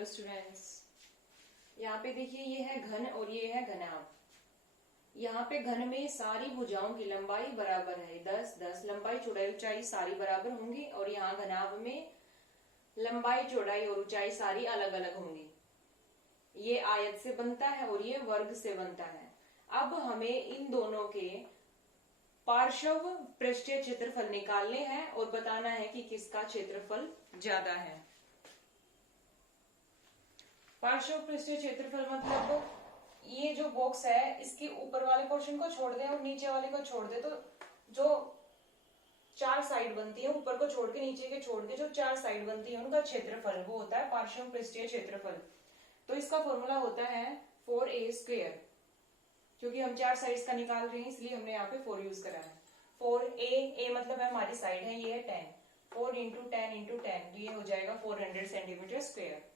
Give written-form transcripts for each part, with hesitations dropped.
Hello students, यहाँ पे देखिए ये है घन और ये है घनाभ। यहाँ पे घन में सारी भुजाओं की लंबाई बराबर है 10 10, लंबाई चौड़ाई ऊंचाई सारी बराबर होंगी। और यहाँ घनाभ में लंबाई चौड़ाई और ऊंचाई सारी अलग अलग होंगी। ये आयत से बनता है और ये वर्ग से बनता है। अब हमें इन दोनों के पार्श्व पृष्ठीय क्षेत्रफल निकालने हैं और बताना है कि किसका क्षेत्रफल ज्यादा है। पार्श्व पृष्ठीय क्षेत्रफल मतलब ये जो बॉक्स है इसके ऊपर वाले पोर्शन को छोड़ दे और नीचे वाले को छोड़ दे, तो जो चार साइड बनती है, ऊपर को छोड़ के नीचे के छोड़ के जो चार साइड बनती है उनका क्षेत्रफल वो होता है पार्श्व पृष्ठीय क्षेत्रफल। तो इसका फॉर्मूला होता है 4a²। क्योंकि हम चार साइड्स का निकाल रहे हैं इसलिए हमने यहाँ पे 4 यूज करा है। 4a मतलब है हमारी साइड है, ये है 10, 4 इंटू 10 इंटू 10, ये हो जाएगा 400 सेंटीमीटर स्क्वायर।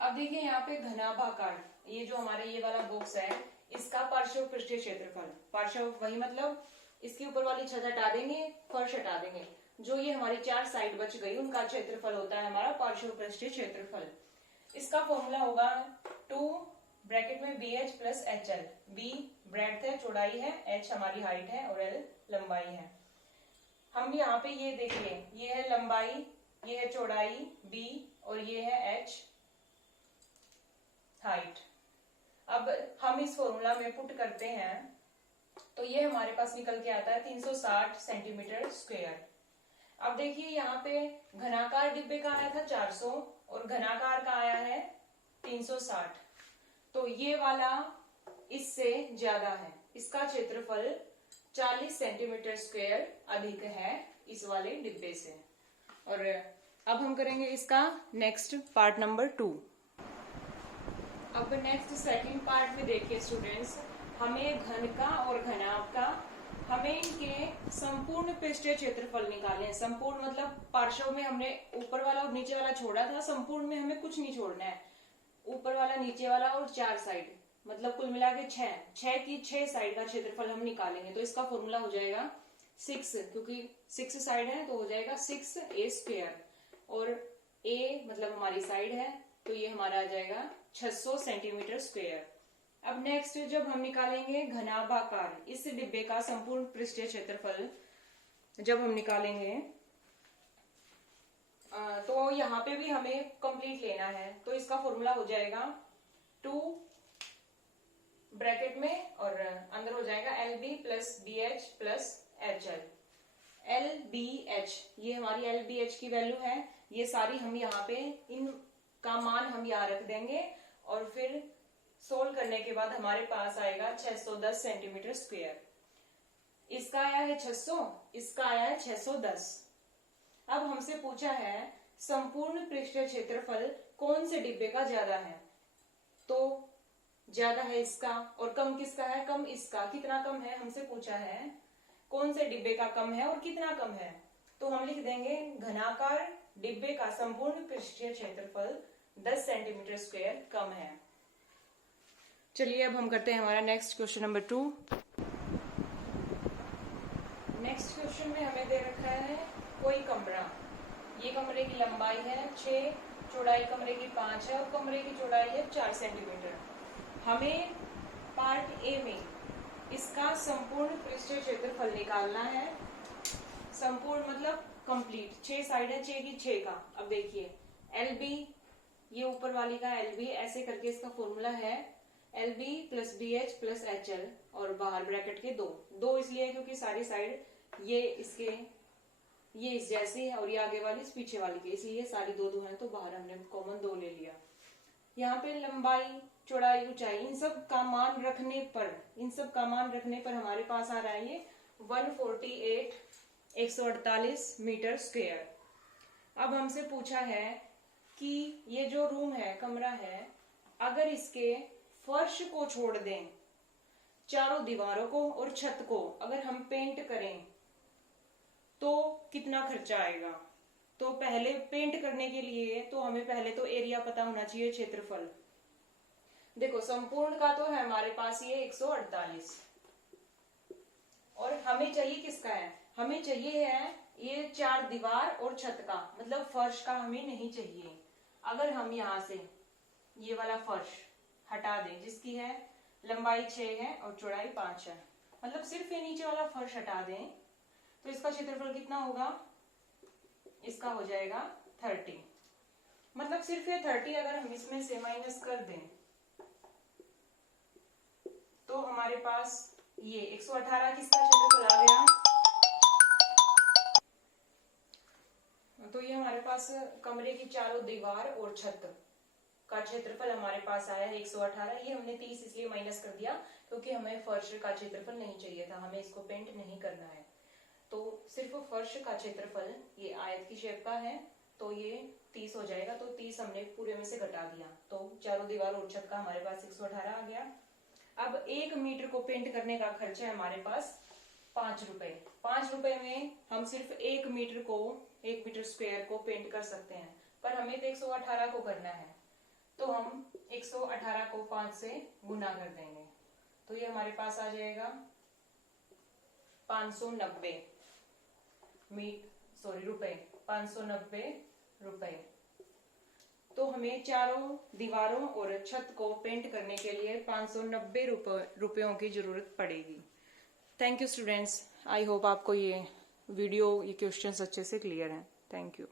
अब देखिए यहाँ पे घनाभाकार, ये जो हमारे ये वाला बॉक्स है इसका पार्श्व पृष्ठीय क्षेत्रफल, पार्श्व वही मतलब इसके ऊपर वाली छत हटा देंगे, फर्श हटा देंगे, जो ये हमारी चार साइड बच गई उनका क्षेत्रफल होता है हमारा पार्श्व पृष्ठीय क्षेत्रफल। इसका फॉर्मूला होगा 2 ब्रैकेट में BH plus HL। B breadth है, चौड़ाई है, H हमारी हाइट है और L लंबाई है। हम यहाँ पे ये देखिए, ये है लंबाई, ये है चौड़ाई B और ये है H हाइट। अब हम इस फॉर्मूला में पुट करते हैं तो ये हमारे पास निकल के आता है 360 सेंटीमीटर स्क्वायर। अब देखिए यहाँ पे घनाकार डिब्बे का आया था 400 और घनाकार का आया है 360, तो ये वाला इससे ज्यादा है, इसका क्षेत्रफल 40 सेंटीमीटर स्क्वायर अधिक है इस वाले डिब्बे से। और अब हम करेंगे इसका नेक्स्ट पार्ट नंबर 2। अब नेक्स्ट सेकंड पार्ट में देखिए स्टूडेंट्स, हमें घन का और घनाभ का, हमें इनके संपूर्ण पृष्ठीय क्षेत्रफल निकालने हैं। संपूर्ण मतलब पार्श्व में हमने ऊपर वाला और नीचे वाला छोड़ा था, संपूर्ण में हमें कुछ नहीं छोड़ना है, ऊपर वाला नीचे वाला और चार साइड मतलब कुल मिला के 6 की 6 साइड का क्षेत्रफल हम निकालेंगे। तो इसका फॉर्मूला हो जाएगा 6, क्योंकि 6 साइड है तो हो जाएगा 6a²। और a मतलब हमारी साइड है तो ये हमारा आ जाएगा 600 सेंटीमीटर स्क्वायर। अब नेक्स्ट जब हम निकालेंगे घनाभाकार, इस डिब्बे का संपूर्ण पृष्ठीय क्षेत्रफल जब हम निकालेंगे तो यहाँ पे भी हमें कंप्लीट लेना है। तो इसका फॉर्मूला हो जाएगा 2 ब्रैकेट में और अंदर हो जाएगा LB plus BH plus HL। LBH ये हमारी LBH की वैल्यू है, ये सारी हम यहाँ पे इन का मान हम यहाँ रख देंगे और फिर सोल्व करने के बाद हमारे पास आएगा 610 सेंटीमीटर स्क्वायर। इसका आया है 600, इसका आया है 610। अब हमसे पूछा है संपूर्ण पृष्ठीय क्षेत्रफल कौन से डिब्बे का ज्यादा है, तो ज्यादा है इसका और कम किसका है, कम इसका। कितना कम है हमसे पूछा है, कौन से डिब्बे का कम है और कितना कम है। तो हम लिख देंगे घनाकार डिब्बे का संपूर्ण पृष्ठीय क्षेत्रफल 10 सेंटीमीटर स्क्वायर कम है। चलिए अब हम करते हैं हमारा next question number 2। Next question में हमें दे रखा है कोई कमरा, ये कमरे की लंबाई है 6, चौड़ाई कमरे की 5 है और कमरे की चौड़ाई है 4 सेंटीमीटर। हमें पार्ट ए में इसका संपूर्ण पृष्ठीय क्षेत्रफल निकालना है। संपूर्ण मतलब कंप्लीट, 6 साइड है, 6 की 6 का। अब देखिए LB, ये ऊपर वाली का LB, ऐसे करके इसका फॉर्मूला है LB plus BH plus HL और बाहर ब्रैकेट के 2 इसलिए क्योंकि सारी साइड ये इसके ये इस जैसी है और ये आगे वाली इस पीछे वाली की, इसलिए सारी 2 है तो बाहर हमने कॉमन 2 ले लिया। यहाँ पे लंबाई चौड़ाई ऊंचाई इन सब का मान रखने पर हमारे पास आ रहा है ये 148 मीटर स्क्वायर। अब हमसे पूछा है कि ये जो रूम है, कमरा है, अगर इसके फर्श को छोड़ दें, चारों दीवारों को और छत को अगर हम पेंट करें तो कितना खर्चा आएगा। तो पहले पेंट करने के लिए तो हमें पहले तो एरिया पता होना चाहिए, क्षेत्रफल। देखो संपूर्ण का तो है हमारे पास ये 148 और हमें चाहिए किसका है, हमें चाहिए है ये चार दीवार और छत का, मतलब फर्श का हमें नहीं चाहिए। अगर हम यहाँ से ये वाला फर्श हटा दें, जिसकी है लंबाई 6 है और चौड़ाई 5 है, मतलब सिर्फ ये नीचे वाला फर्श हटा दें, तो इसका क्षेत्रफल कितना होगा? इसका हो जाएगा 30। मतलब सिर्फ ये 30 अगर हम इसमें से माइनस कर दें तो हमारे पास ये 118 किसका क्षेत्रफल आ गया? तो ये हमारे पास कमरे की चारों दीवार और छत का क्षेत्रफल हमारे पास आया है 118। ये हमने 30 इसलिए माइनस कर दिया क्योंकि हमें फर्श का क्षेत्रफल नहीं चाहिए था, हमें इसको पेंट नहीं करना है। तो सिर्फ फर्श का क्षेत्रफल ये आयत की शेप का है तो ये 30 हो जाएगा। तो 30 हमने पूरे में से घटा दिया तो चारों दीवार और छत का हमारे पास 118 आ गया। अब 1 मीटर को पेंट करने का खर्चा है हमारे पास 5 रुपए। 5 रुपए में हम सिर्फ 1 मीटर स्क्वायर को पेंट कर सकते हैं, पर हमें तो 118 को करना है तो हम 118 को 5 से गुना कर देंगे तो ये हमारे पास आ जाएगा 590 रुपए, 590 रुपए। तो हमें चारों दीवारों और छत को पेंट करने के लिए 590 रुपयों की जरूरत पड़ेगी। Thank you students, I hope आपको ये वीडियो, ये क्वेश्चंस अच्छे से क्लियर हैं। Thank you.